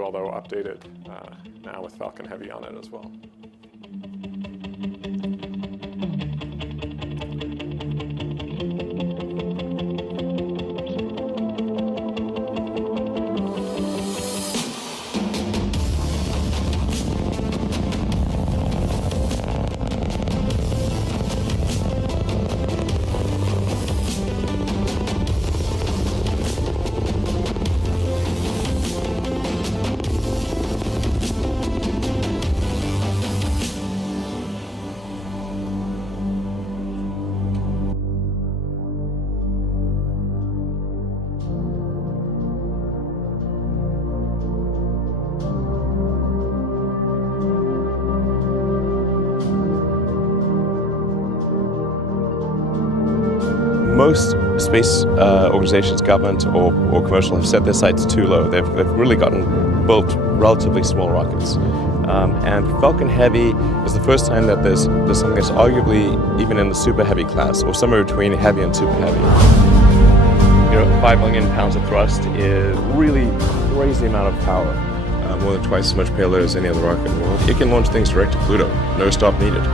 Although updated now with Falcon Heavy on it as well. Most space organizations, government or commercial, have set their sights too low. They've really built relatively small rockets. And Falcon Heavy is the first time that there's something that's arguably even in the super heavy class, or somewhere between heavy and super heavy. 5 million pounds of thrust is really crazy amount of power. More than twice as much payload as any other rocket in the world. It can launch things direct to Pluto, no stop needed.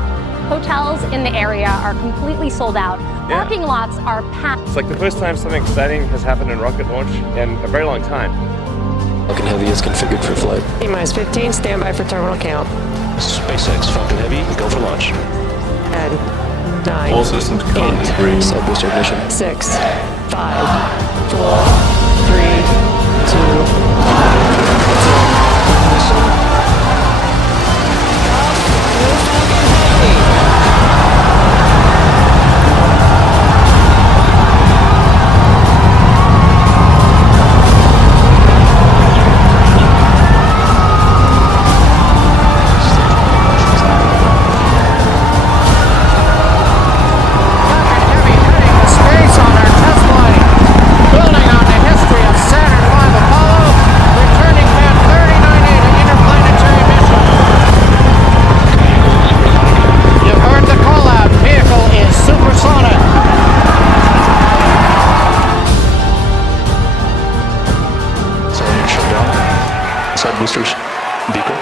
Hotels in the area are completely sold out. Yeah. Parking lots are packed. It's like the first time something exciting has happened in rocket launch in a very long time. Falcon Heavy is configured for flight. T-minus 15, standby for terminal count. SpaceX Falcon Heavy, go for launch. 10, 9, All systems go. 8, side booster ignition. 6, 5, 4, 3, 2, side boosters, vehicle.